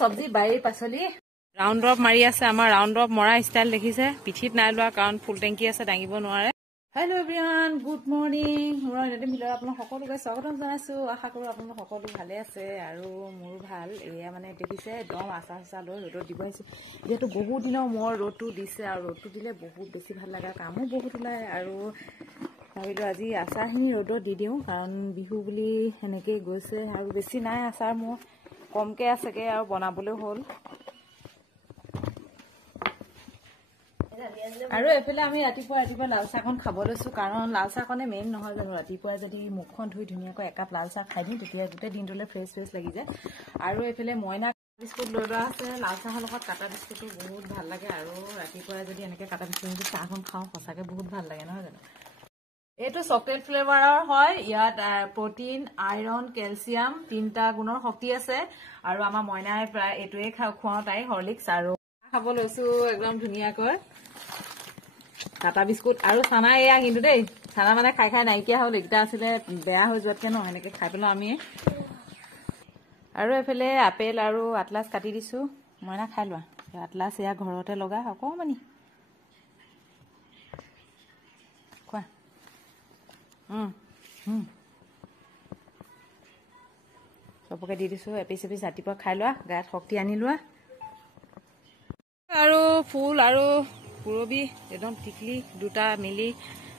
চব্জি বাৰীৰ পাচলি ৰাউণ্ড অফ মাৰি আছে। আমাৰ ৰাউণ্ড অফ মৰা ষ্টাইল দেখিছে, পিঠিত নাই লোৱা কাৰণ ফুল টেংকি আছে, দাঙিব নোৱাৰে। Hello' everyone, good morning. মই নতুন ভিডিঅ'ত আপোনালোক সকলোকে স্বাগতম জনাইছো। আশা কৰো আপোনালোক সকলো ভালে আছে আৰু মোৰো ভাল। এয়া মানে দেখিছে একদম আচাৰ লৈ ৰ'দত দিব আহিছো। যিহেতু বহুত দিনৰ মূৰত ৰ'দটো দিছে আৰু ৰ'দটো দিলে বহুত বেছি ভাল লাগে, কামো বহুত ওলায় আৰু ভাবিলোঁ আজি আচাৰখিনি ৰ'দত দি দিওঁ কাৰণ বিহু বুলি সেনেকেই গৈছে আৰু বেছি নাই আচাৰ, মোৰ কমকৈ আছেগৈ আৰু বনাবলৈও হ'ল। আৰু এইফালে আমি ৰাতিপুৱা লাল চাহখন খাব লৈছোঁ কাৰণ লাল চাহখনে মেইন নহয় জানো। ৰাতিপুৱাই যদি মুখখন ধুই ধুনীয়াকৈ একাপ লাল চাহ খাই দিওঁ তেতিয়া গোটেই দিনটোলৈ ফ্ৰেছ লাগি যায়। আৰু এইফালে মইনা বিস্কুট লৈ লোৱা আছে। লাল চাহৰ লগত কাটা বিস্কুটটো বহুত ভাল লাগে আৰু ৰাতিপুৱাই যদি এনেকৈ কাটা বিস্কুট চাহখন খাওঁ সঁচাকৈ বহুত ভাল লাগে নহয় জানো। এইটো চকলেট ফ্লেভাৰৰ হয়। ইয়াত প্ৰটিন, আইৰণ, কেলছিয়াম 3টা গুণৰ শক্তি আছে আৰু আমাৰ মইনাই প্ৰায় এইটোৱে খুৱাওঁ তাই হৰলিক্স। আৰু খাব লৈছো একদম ধুনীয়াকৈ কাটা বিস্কুট আৰু চানা। এয়া কিন্তু দেই চানা মানে খাই নাইকিয়া হ'ল, এইকেইটা আছিলে বেয়া হৈ যোৱাতকে ন সেনেকে খাই পেলাওঁ আমি। আৰু এইফালে আপেল আৰু আটলাছ কাটি দিছো, মইনা খাই লোৱা। আটলাছ এয়া ঘৰতে লগা অকণমানি, খোৱা। চবকে দি দিছো, এপিচ এপিচ ৰাতিপুৱা খাই লোৱা, গাত শক্তি আনি লোৱা। আৰু ফুল আৰু পুৰবি একদম টিকলি দুটা মিলি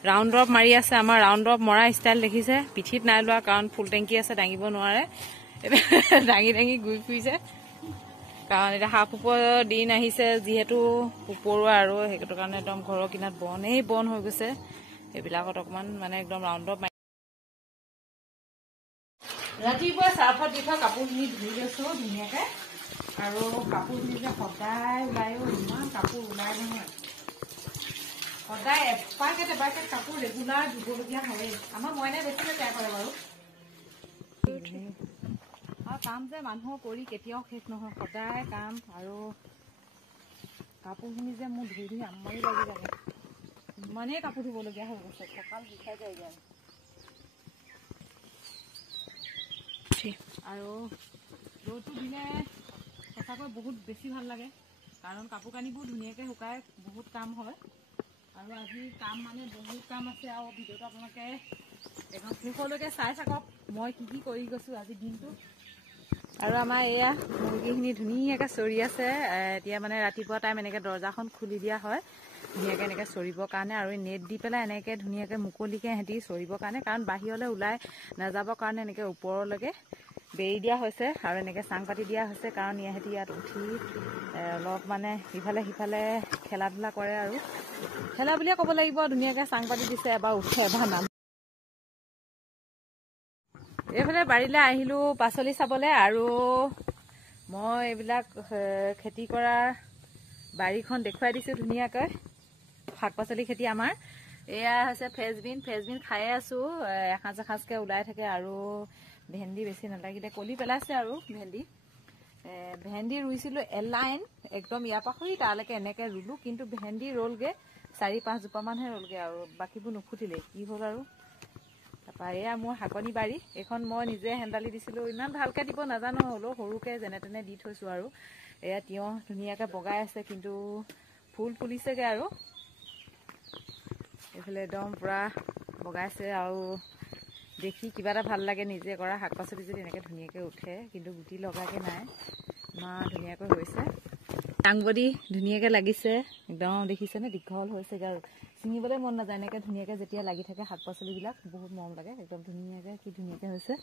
ৰাউণ্ড অফ মাৰি আছে। আমাৰ ৰাউণ্ড অফ মৰা ষ্টাইল দেখিছে, পিঠিত নাই লোৱা কাৰণ ফুল টেংকি আছে, দাঙিব নোৱাৰে। দাঙি ঘূৰি ফুৰিছে কাৰণ এতিয়া হাঁহ কুকুৰ দিন আহিছে যিহেতু কুকুৰোৱা আৰু সেইটো কাৰণে একদম ঘৰৰ কিনাৰত বন হৈ গৈছে। এইবিলাকত অকমান মানে একদম ৰাউণ্ড অফ মাৰি ৰাতিপুৱা চাৰ্ফত দি থোৱা কাপোৰখিনি ধুই লৈছো ধুনীয়াকে। আৰু কাপোৰখিনি যে সদায় ওলায়ো, ইমান কাপোৰ ওলাই নহয়। সদায় এবাৰকে কাপোৰ ৰেগুলাৰ ধুবলগীয়া হয়েই। আমাৰ মইনাই বেছিকৈ বেয়া কৰে বাৰু। আৰু কাম যে মানুহৰ কৰি কেতিয়াও শেষ নহয়, সদায় কাম। আৰু কাপোৰখিনি যে মোৰ ধুই আমনি লাগি যাব, ইমানেই কাপোৰ ধুবলগীয়া হৈ গৈছে, কঁকাল বিষাই যায়গৈ। আৰু ৰ'দটো দিলে সঁচাকৈ বহুত বেছি ভাল লাগে কাৰণ কাপোৰ কানিবোৰ ধুনীয়াকৈ শুকাই, বহুত কাম হয়। আৰু আজি কাম মানে বহুত কাম আছে আৰু ভিডিঅ'টো আপোনালোকে একদম শেষলৈকে চাই থাকক মই কি কৰি গৈছোঁ আজি দিনটো। আৰু আমাৰ এয়া মুৰ্গীখিনি ধুনীয়াকৈ চৰি আছে। এতিয়া মানে ৰাতিপুৱা টাইম এনেকৈ দৰ্জাখন খুলি দিয়া হয় ধুনীয়াকৈ এনেকৈ চৰিবৰ কাৰণে, আৰু নেট দি পেলাই এনেকৈ ধুনীয়াকৈ মুকলিকৈ সিহঁতি চৰিবৰ কাৰণে, কাৰণ বাহিৰলৈ ওলাই নাযাবৰ কাৰণে এনেকৈ ওপৰলৈকে বেৰি দিয়া হৈছে আৰু এনেকৈ চাং পাতি দিয়া হৈছে কাৰণ ইহঁতি ইয়াত উঠি অলপ মানে ইফালে সিফালে খেলা ধূলা কৰে আৰু খেলা বুলিয়ে ক'ব লাগিব। ধুনীয়াকৈ চাং পাতি দিছে, এবাৰ উঠে এবাৰ নাম। এইফালে বাৰীলৈ আহিলোঁ পাচলি চাবলৈ আৰু মই এইবিলাক খেতি কৰা বাৰীখন দেখুৱাই দিছোঁ ধুনীয়াকৈ। শাক পাচলি খেতি আমাৰ এয়া হৈছে ফ্ৰেঞ্চবিন খায়ে আছোঁ, এসাঁজকৈ ওলাই থাকে। আৰু ভেন্দি বেছি নালাগিলে কলি পেলাইছে আৰু ভেন্দি ৰুইছিলোঁ এলাইন একদম ইয়াৰ পৰা সৰি তালৈকে এনেকৈ ৰুলোঁ, কিন্তু ভেন্দি ৰ'লগৈ 4-5 জোপামানহে ৰ'লগৈ আৰু বাকীবোৰ নুফুটিলে কি হ'ল আৰু। তাৰপৰা এয়া মোৰ শাকনি বাৰী, এইখন মই নিজে হেন্দালি দিছিলোঁ, ইমান ভালকৈ দিব নাজানো, হ'লেও সৰুকৈ যেনে তেনে দি থৈছোঁ। আৰু এয়া তিয়ঁহ ধুনীয়াকৈ বগাই আছে, কিন্তু ফুল ফুলিছেগৈ আৰু এইফালে একদম পূৰা বগাইছে। আৰু দেখি কিবা এটা ভাল লাগে, নিজে কৰা শাক পাচলি যদি এনেকৈ ধুনীয়াকৈ উঠে, কিন্তু গুটি লগাকৈ নাই, ইমান ধুনীয়াকৈ হৈছে। দাংবডি ধুনীয়াকৈ লাগিছে একদম, দেখিছেনে দীঘল হৈছেগৈ আৰু ছিঙিবলৈ মন নাযায়। এনেকৈ ধুনীয়াকৈ যেতিয়া লাগি থাকে শাক পাচলিবিলাক বহুত মৰম লাগে, একদম ধুনীয়াকৈ কি ধুনীয়াকৈ হৈছে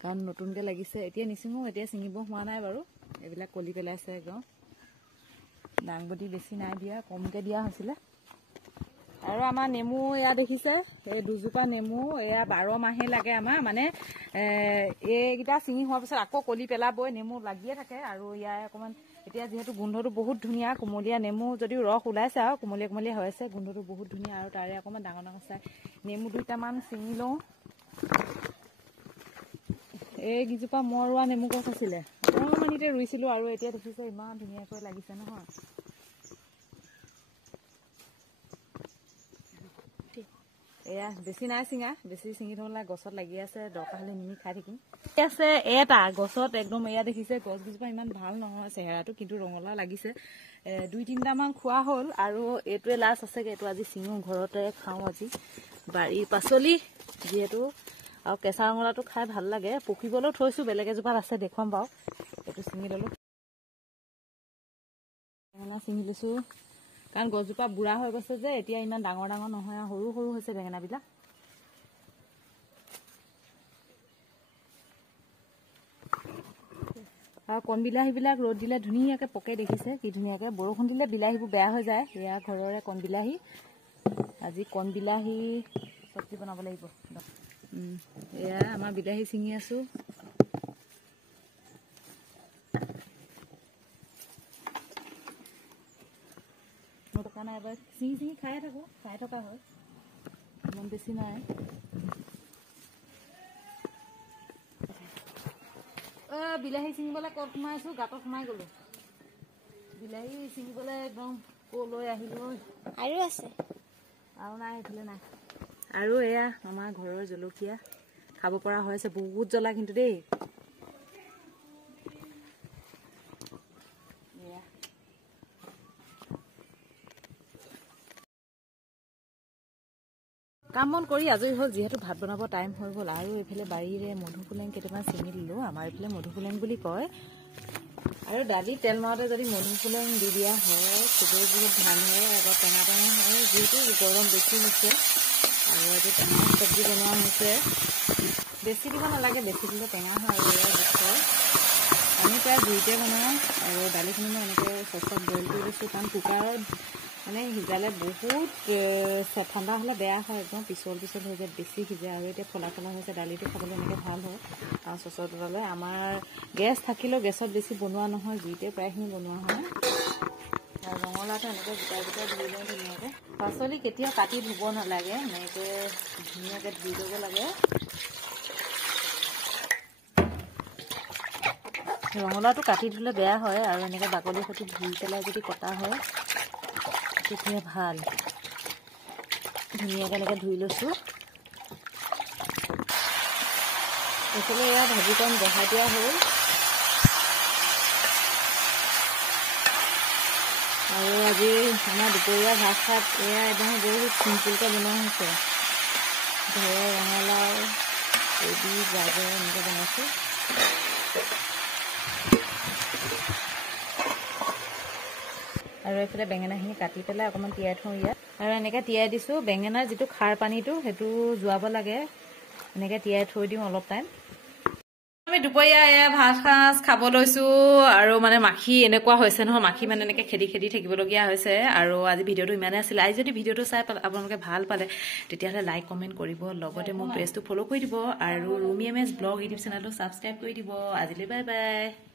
কাৰণ নতুনকৈ লাগিছে। এতিয়া নিচিঙো, এতিয়া ছিঙিব হোৱা নাই বাৰু, এইবিলাক কলি পেলাইছে একদম। দাংবডি বেছি নাই দিয়া, কমকৈ দিয়া হৈছিলে। আৰু আমাৰ নেমু এয়া দেখিছে, এই 2জোপা নেমু এয়া 12 মাহেই লাগে আমাৰ, মানে এইকেইটা ছিঙি হোৱাৰ পিছত আকৌ কলি পেলাবই, নেমু লাগিয়ে থাকে। আৰু ইয়াৰ অকণমান এতিয়া যিহেতু গোন্ধটো বহুত ধুনীয়া, কুমলীয়া নেমু যদিও ৰস ওলাইছে আৰু কুমলীয়া হৈ আছে, গোন্ধটো বহুত ধুনীয়া। আৰু তাৰে অকণমান ডাঙৰ চাই নেমু 2টামান ছিঙি লওঁ। এইকেইজোপা মই ৰোৱা নেমু গছ আছিলে, অকণমানিতে ৰুইছিলোঁ আৰু এতিয়া দেখিছোঁ ইমান ধুনীয়াকৈ লাগিছে নহয়। এয়া বেছি নাই চিঙা, বেছি চিঙি থ'লে গছত লাগি আছে, দৰকাৰ হ'লে নিমি খাই থাকিম। আছে এটা গছত একদম এয়া দেখিছে গছকেইজোপা ইমান ভাল নহয় চেহেৰাটো, কিন্তু ৰঙালাও লাগিছে। 2-3টামান খোৱা হ'ল আৰু এইটোৱে লাষ্ট আছেগৈ। এইটো আজি চিঙো, ঘৰতে খাওঁ আজি। বাৰীৰ পাচলি যিহেতু, আৰু কেঁচা ৰঙালাওটো খাই ভাল লাগে। পকিবলৈও থৈছোঁ, বেলেগ এজোপাত আছে দেখুৱাম বাৰু। এইটো চিঙি ল'লোঁ, বেঙেনা চিঙি লৈছোঁ, কাৰণ গছজোপা বুঢ়া হৈ গৈছে যে এতিয়া ইমান ডাঙৰ ডাঙৰ নহয়, সৰু সৰু হৈছে বেঙেনাবিলাক। আৰু কণ বিলাহীবিলাক ৰ'দ দিলে ধুনীয়াকৈ পকে, দেখিছে কি ধুনীয়াকৈ। বৰষুণ দিলে বিলাহীবোৰ বেয়া হৈ যায়। এয়া ঘৰৰে কণ বিলাহী, আজি কণ বিলাহী চব্জি বনাব লাগিব। এয়া আমাৰ বিলাহী ছিঙি আছোঁ। টকা নাই, এবাৰ চিঙি চিঙি খাই থাকোঁ, খাই থকা হয়, ইমান বেছি নাই। বিলাহী ছিঙিবলৈ ক'ত সোমাইছোঁ, গাঁতত সোমাই গ'লোঁ। বিলাহী ছিঙিবলৈ একদম ক'লৈ আহিলোঁ। আৰু আছে, আৰু নাই, সেইফালে নাই। আৰু এয়া আমাৰ ঘৰৰ জলকীয়া খাব পৰা হৈছে, বহুত জ্বলা কিন্তু দেই। কাম বন কৰি আজৰি হ'ল, যিহেতু ভাত বনাব টাইম হৈ গ'ল। আৰু এইফালে বাৰীৰে মধুসোলেং কেইটামান ছিঙি দিলোঁ, আমাৰ এইফালে মধুসোলেং বুলি কয়। আৰু দালি তেল মাৰোঁতে যদি মধুসোলেং দি দিয়া হয় খুবেই বহুত ভাল হয়, এবাৰ টেঙা টেঙা হয়, যিহেতু গৰম বেছি হৈছে। আৰু আজি টেঙা চব্জি বনোৱা হৈছে, বেছি দিব নালাগে, বেছি দিলে টেঙা হয়। আৰু এয়া বিষয় আমি প্ৰায় 2তে বনাওঁ। আৰু দালিখিনি মই এনেকৈ চচত বইল কৰি লৈছোঁ, কাৰণ কুকাৰত মানে সিজালে বহুত ঠাণ্ডা হ'লে বেয়া হয়, একদম পিছল পিছল হৈ যায়, বেছি সিজে। আৰু এতিয়া ফলা ফলা হৈছে, দালিটো খাবলৈ এনেকৈ ভাল হয়। আৰু চচত বনালে আমাৰ গেছ থাকিলেও গেছত বেছি বনোৱা নহয়, জুইতে প্ৰায়খিনি বনোৱা হয়। আৰু ৰঙালাওটো এনেকৈ গোটা গোটা ধুই লওঁ ধুনীয়াকৈ। পাচলি কেতিয়াও কাটি ধুব নালাগে, এনেকৈ ধুনীয়াকৈ ধুই ল'ব লাগে। ৰঙালাওটো কাটি ধুলে বেয়া হয়, আৰু এনেকৈ বাকলিৰ সৈতে ধুই পেলাই যদি কটা হয় তেতিয়া ভাল। ধুনীয়াকৈ এনেকৈ ধুই লৈছোঁ। এইফালে এয়া ভাজিকণ বহাই দিয়া হ'ল। আৰু আজি আমাৰ দুপৰীয়া ভাত চাত এয়া একদম বহুত চিম্পুলকৈ বনোৱা হৈছে। ঘৰৰ ৰঙালাও, কবি, গাজৰ এনেকৈ বনাইছোঁ। আৰু এইফালে বেঙেনাখিনি কাটি পেলাই অকণমান তিয়াই থওঁ ইয়াত। আৰু এনেকৈ তিয়াই দিছোঁ, বেঙেনাৰ যিটো খাৰ পানীটো সেইটো যোৱাব লাগে, এনেকৈ তিয়াই থৈ দিওঁ অলপ টাইম। আমি দুপৰীয়া এয়া ভাত সাজ খাব লৈছোঁ। আৰু মানে মাখি এনেকুৱা হৈছে নহয়, মাখি মানে এনেকৈ খেদি খেদি থাকিবলগীয়া হৈছে। আৰু আজি ভিডিঅ'টো ইমানেই আছিলে। আজি যদি ভিডিঅ'টো চাই আপোনালোকে ভাল পালে তেতিয়াহ'লে লাইক কমেণ্ট কৰিব, লগতে মোৰ পেজটো ফ'ল' কৰি দিব, আৰু Rumi M S blog YouTube চেনেলটো ছাবস্ক্ৰাইব কৰি দিব। আজিলৈ বাই বাই।